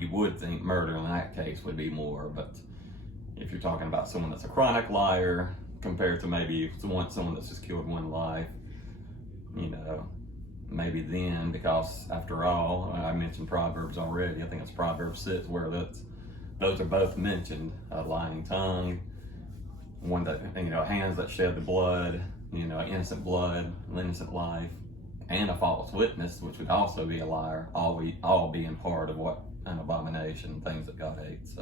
you would think murder in that case would be more, but if you're talking about someone that's a chronic liar compared to maybe someone that's just killed one life, maybe then, because after all, I mentioned Proverbs already. I think it's Proverbs 6 where those are both mentioned: a lying tongue, one that hands that shed the blood, innocent blood, innocent life, and a false witness, which would also be a liar. All being part of what an abomination, things that God hates.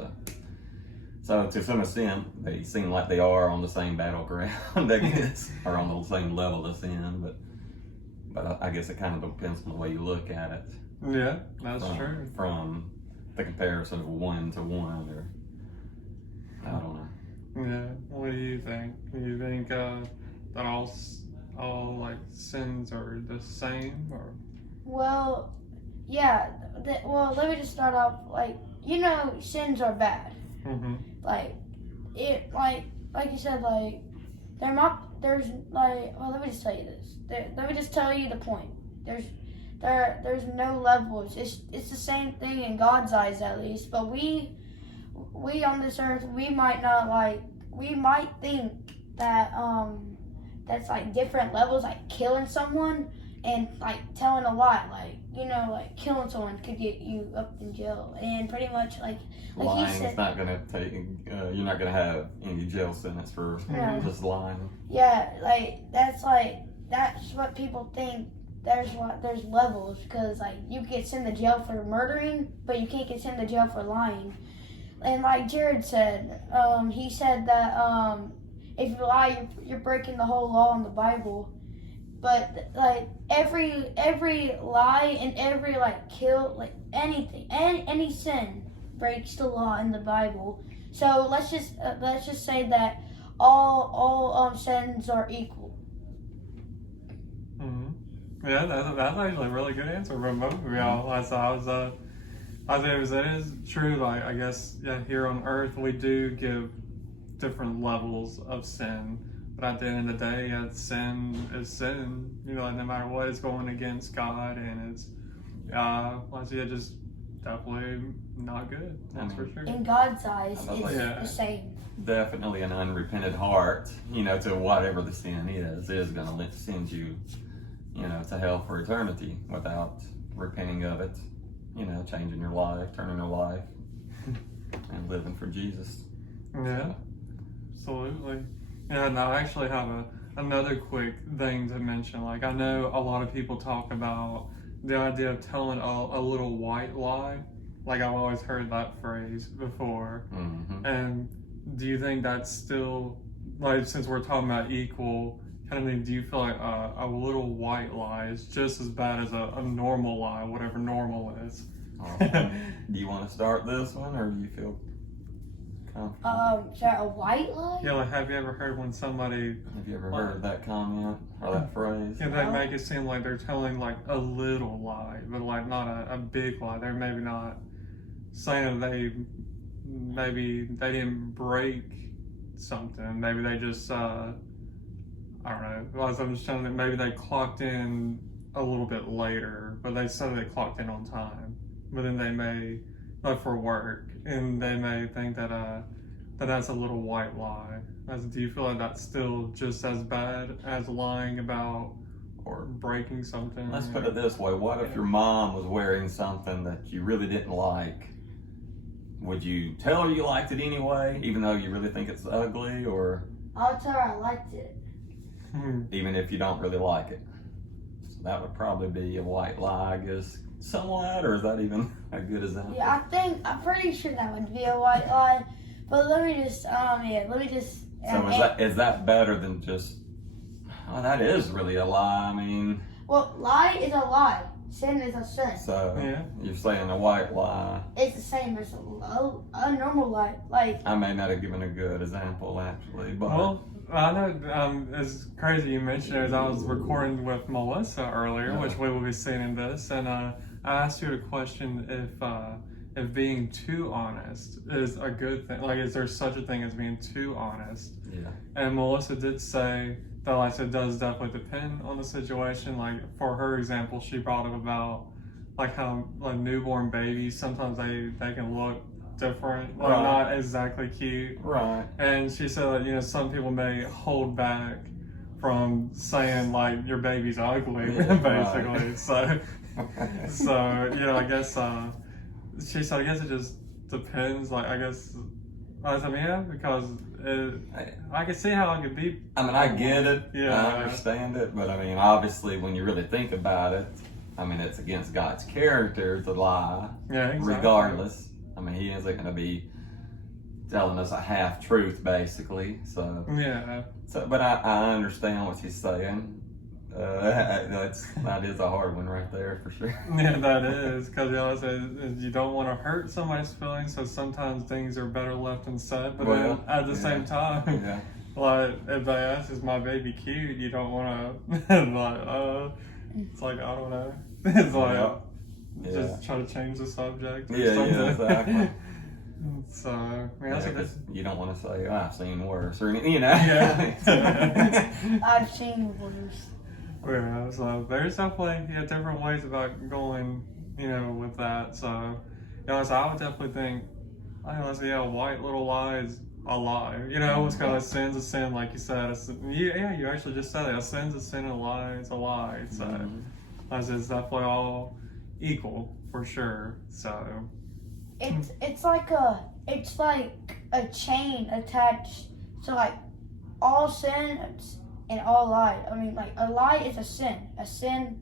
So to some extent, they seem like they are on the same battleground, I guess, or on the same level of sin, but I guess it kind of depends on the way you look at it. Yeah, that's true. From the comparison of 1 to 1, or I don't know. Yeah, what do you think? Do you think that all like sins are the same, or? Well, yeah. Let me just start off. Sins are bad. Mm-hmm. Like you said, they're not. There's let me just tell you this. Let me just tell you the point. There's no levels. It's the same thing in God's eyes, at least. But we on this earth, we might not we might think that that's different levels, like killing someone and telling a lie, killing someone could get you up in jail, and pretty much lying he said, is not gonna take. You're not gonna have any jail sentence for just lying. Yeah, that's what people think. There's levels, because you get sent to jail for murdering, but you can't get sent to jail for lying. And like Jared said, he said that if you lie, you're breaking the whole law in the Bible. But every lie and every kill, anything, any sin breaks the law in the Bible. So let's just say that all sins are equal. Mm-hmm. Yeah, that's actually a really good answer from both of y'all. It is true. I guess here on Earth we do give different levels of sin, but at the end of the day, sin is sin. No matter what, it's going against God, and it's just definitely not good. That's for sure. In God's eyes, it's the same. Definitely an unrepented heart, to whatever the sin is going to send you, to hell for eternity without repenting of it, changing your life, turning your life, and living for Jesus. Yeah, absolutely. Yeah, and I actually have another quick thing to mention. I know a lot of people talk about the idea of telling a little white lie. I've always heard that phrase before. Mm-hmm. And do you think that's still, since we're talking about equal kind of thing, do you feel like a little white lie is just as bad as a normal lie, whatever normal is? Do you want to start this one, or do you feel comfortable? Sorry, a white lie? Yeah, have you ever heard when somebody... Have you ever heard that comment or that phrase? Yeah, they make it seem like they're telling a little lie, but not a big lie. They're maybe not saying that maybe they didn't break something. Maybe they just, I don't know. I'm just telling them maybe they clocked in a little bit later, but they said they clocked in on time. But then they may, for work, and they may think that that's a little white lie. Do you feel like that's still just as bad as lying about or breaking something? Let's put it this way. What if your mom was wearing something that you really didn't like? Would you tell her you liked it anyway, even though you really think it's ugly, or? I'll tell her I liked it. Even if you don't really like it. So that would probably be a white lie, I guess, somewhat, or is that even a good example? Yeah, I'm pretty sure that would be a white lie. But let me just. So is that better than just? Oh, that is really a lie. I mean. Well, lie is a lie. Sin is a sin. So you're saying a white lie. It's the same as a normal lie. I may not have given a good example actually, but. Well, I know it's crazy you mentioned it. As I was recording with Melissa earlier, which we will be seeing in this, and I asked you a question if being too honest is a good thing. Is there such a thing as being too honest? Yeah. And Melissa did say that it does definitely depend on the situation. For her example, she brought up about like how like newborn babies sometimes they can look different, like Right. not exactly cute. Right. And she said that, you know, some people may hold back from saying like your baby's ugly, Yeah, basically. right. So you know, I guess she said I guess it just depends. Like I guess I said yeah, because I can see how it could be. I mean, I get it. Yeah. I understand it. But I mean, obviously, when you really think about it, I mean, it's against God's character to lie. Yeah, exactly. Regardless. I mean, he isn't going to be telling us a half truth, basically. So, Yeah. But I understand what she's saying. That is a hard one right there for sure. Yeah, that is, because you know, you don't want to hurt somebody's feelings, so sometimes things are better left unsaid. But Well, then at the same time, Yeah. like if they ask, "Is my baby cute?" You don't want to like, it's like I don't know. It's like just try to change the subject. Or something. Yeah, exactly. So I mean, that's a good. You don't want to say, oh, I've seen worse, or anything, you know. Yeah. I've seen worse. Yeah, so there's definitely different ways about going, you know, with that. So, you know, so I would definitely think, I don't know, so yeah, a white little lie is a lie. You know, it's kind of a sin's a sin, like you said. Yeah, you actually just said it. A sin's a sin, and a lie is a lie. So, it's definitely all equal for sure. So, It's like a chain attached to like all sin and all lie. I mean, like a lie is a sin. A sin.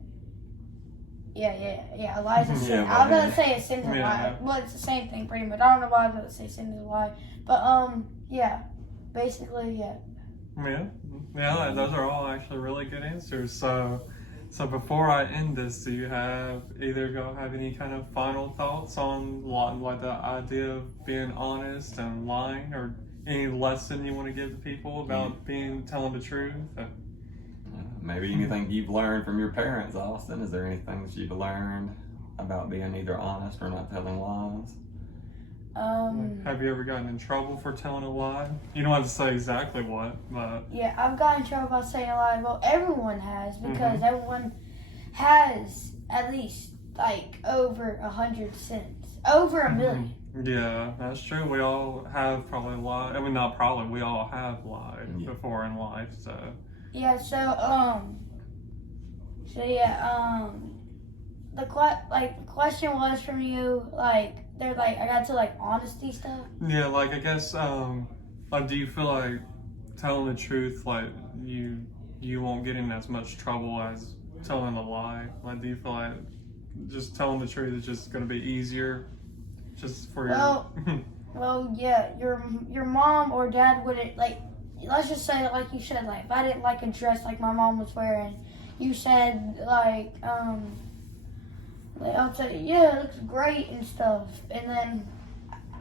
Yeah. A lie is a sin. Yeah, I was gonna say a sin is a Yeah. lie. Well, it's the same thing pretty much. I don't know why I was gonna say sin is a lie, but yeah, basically, yeah. Yeah, those are all actually really good answers. So before I end this, do you have either of y'all have any kind of final thoughts on like the idea of being honest and lying, or any lesson you want to give to people about telling the truth? Maybe anything you've learned from your parents, Austin? Is there anything that you've learned about being either honest or not telling lies? Have you ever gotten in trouble for telling a lie? You don't have to say exactly what, but Yeah, I've gotten in trouble by saying a lie. Well, everyone has, because everyone has at least like over 100 sins, over a million. yeah, that's true. We all have probably lied. I mean, not probably. We all have lied before in life. So Yeah. The question was from you, like they're like I got to like honesty stuff. yeah, like I guess, like, do you feel like telling the truth, like you won't get in as much trouble as telling a lie? Like, do you feel like just telling the truth is just going to be easier, just for Well, yeah, your mom or dad wouldn't like. Let's just say, like you said, like if I didn't like a dress like my mom was wearing, you said like I'll say, yeah, it looks great and stuff, and then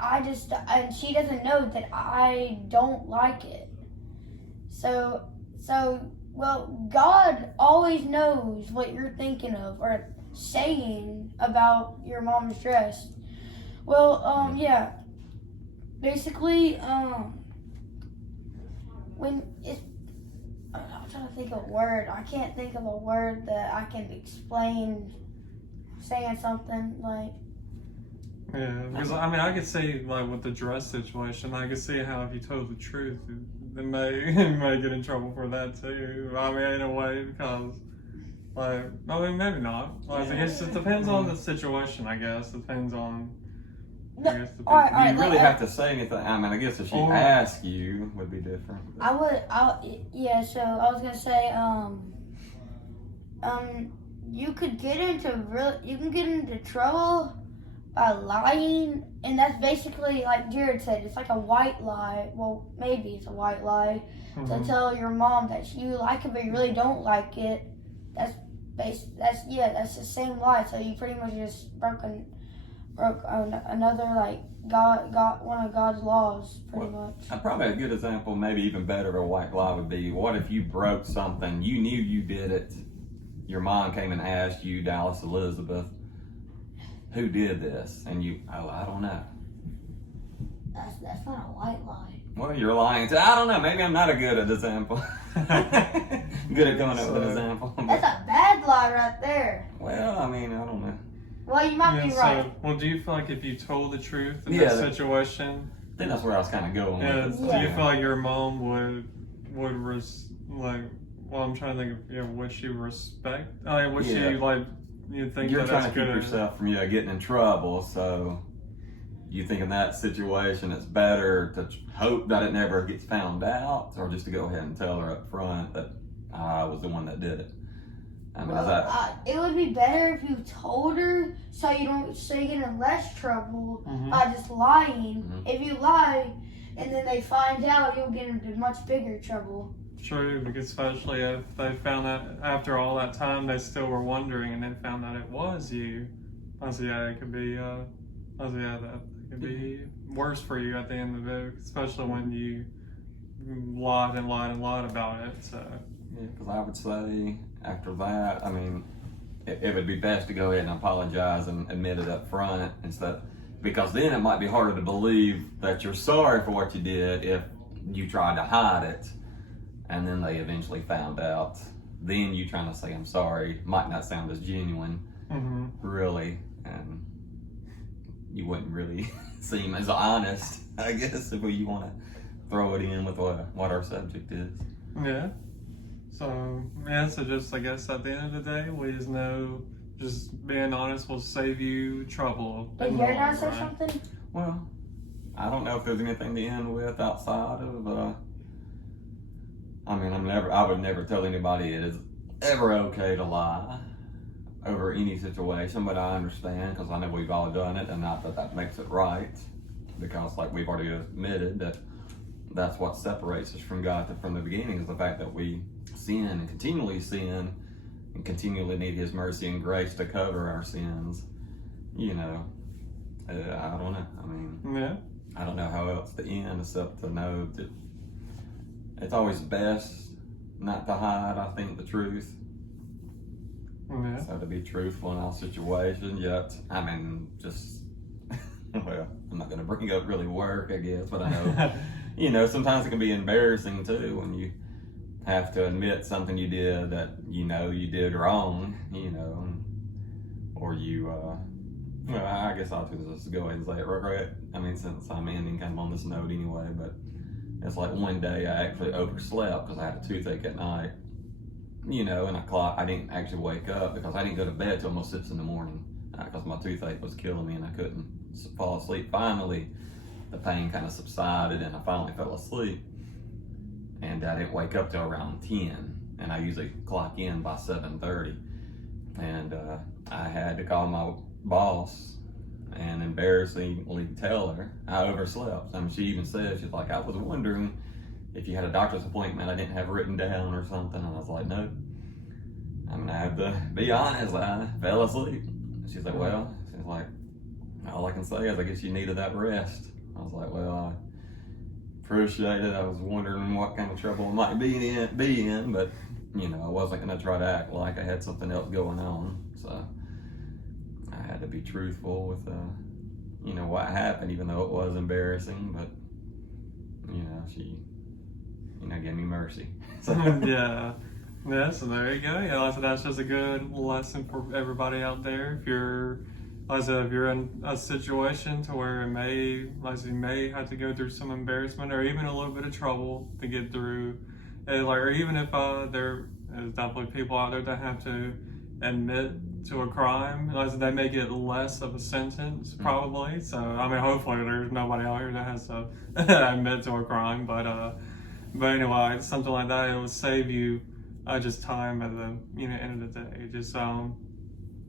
and she doesn't know that I don't like it. So, well, God always knows what you're thinking of or saying about your mom's dress. Well, yeah, basically, when it, I'm trying to think of a word. I can't think of a word that I can explain saying something like. Yeah, because I mean, I could see like with the dress situation, I could see how if you told the truth, it may get in trouble for that too. I mean, in a way, because like I mean, maybe not. Like, I guess it depends on the situation. I guess it depends on. No, Do you really have to say anything? I mean, I guess if she asked you, would be different. Yeah. So I was gonna say, you could get into trouble by lying, and that's basically like Jared said. It's like a white lie. Well, maybe it's a white lie to tell your mom that you like it, but you really don't like it. That's the same lie. So you pretty much just broke another like God one of God's laws, pretty much. Probably a good example, maybe even better of a white lie would be, what if you broke something, you knew you did it, your mom came and asked you, Dallas Elizabeth, who did this? And you, I don't know. That's not a white lie. Well, you're lying to, I don't know, maybe I'm not a good at example. Good at coming up with an example. That's a bad lie right there. Well, I mean, I don't know. Well, you might be right. Well, do you feel like if you told the truth in Yeah, this situation, I think that's where I was kind of going with it. do you feel like your mom would like? Well, I'm trying to think of would she respect? Would she like? You think you're that trying that's to keep good? yourself from getting in trouble, so you think in that situation it's better to hope that it never gets found out, or just to go ahead and tell her up front that I was the one that did it. I mean, It would be better if you told her, so you get in less trouble by just lying. Mm-hmm. If you lie and then they find out, you'll get into much bigger trouble. True, because especially if they found out after all that time, they still were wondering, and then found out it was you. It could be. That could be worse for you at the end of it, especially when you lied about it. So. Yeah, because I would say after that, I mean, it would be best to go ahead and apologize and admit it up front instead, because then it might be harder to believe that you're sorry for what you did if you tried to hide it, and then they eventually found out. Then you trying to say I'm sorry might not sound as genuine, really, and you wouldn't really seem as honest, I guess, if you want to throw it in with what our subject is. Yeah. So just I guess at the end of the day, we just know just being honest will save you trouble. Did your dad say something? Well, I don't know if there's anything to end with outside of, I would never tell anybody it is ever okay to lie over any situation, but I understand, because I know we've all done it, and not that makes it right, because like we've already admitted that that's what separates us from God from the beginning, is the fact that we sin and continually need His mercy and grace to cover our sins. I don't know. I mean, I don't know how else to end except to know that it's always best not to hide, I think, the truth. Yeah. So to be truthful in all situations, yet, I mean, just, well, I'm not going to bring up really work, I guess, but I know, sometimes it can be embarrassing too when you have to admit something you did that you did wrong, or well, I guess I'll just go ahead and say it regret. I mean, since I'm ending kind of on this note anyway, but it's like one day I actually overslept because I had a toothache at night, and I didn't actually wake up because I didn't go to bed till almost 6 a.m. because my toothache was killing me and I couldn't fall asleep. Finally, the pain kind of subsided and I finally fell asleep, and I didn't wake up till around 10, and I usually clock in by 7:30, and I had to call my boss and embarrassingly tell her I overslept. I mean, she even said, she's like, I was wondering if you had a doctor's appointment I didn't have written down or something, and I was like, no. I mean, I have to be honest, I fell asleep. She's like, well, all I can say is I guess you needed that rest. I was like, well, I appreciate it. I was wondering what kind of trouble I might be in, but I wasn't going to try to act like I had something else going on. So I had to be truthful with, what happened, even though it was embarrassing. But she, gave me mercy. So. Yeah. So there you go. Yeah, so that's just a good lesson for everybody out there. If you're in a situation to where you may have to go through some embarrassment or even a little bit of trouble to get through, or even if there is definitely people out there that have to admit to a crime, they may get less of a sentence probably. So I mean, hopefully there's nobody out here that has to admit to a crime, but anyway, something like that, it will save you just time at the end of the day. Just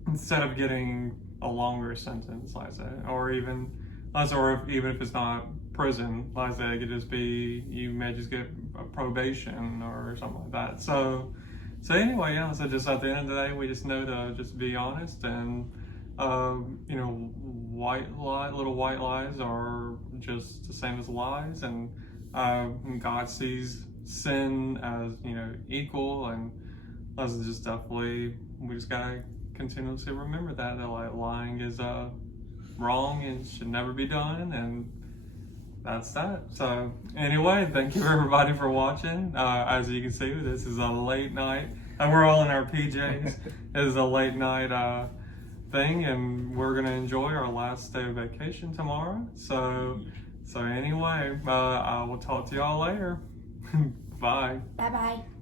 instead of getting a longer sentence, like I said, or even if it's not prison, like I said, it could just be you may just get a probation or something like that. So anyway, yeah. So just at the end of the day, we just know to just be honest, and little white lies are just the same as lies, and God sees sin as equal, and that's just definitely we just gotta continuously remember that lying is wrong and should never be done, and that's that. So anyway, thank you everybody for watching. As you can see, this is a late night, and we're all in our PJs. It is a late night thing, and we're gonna enjoy our last day of vacation tomorrow. So anyway, I will talk to y'all later. Bye. Bye bye.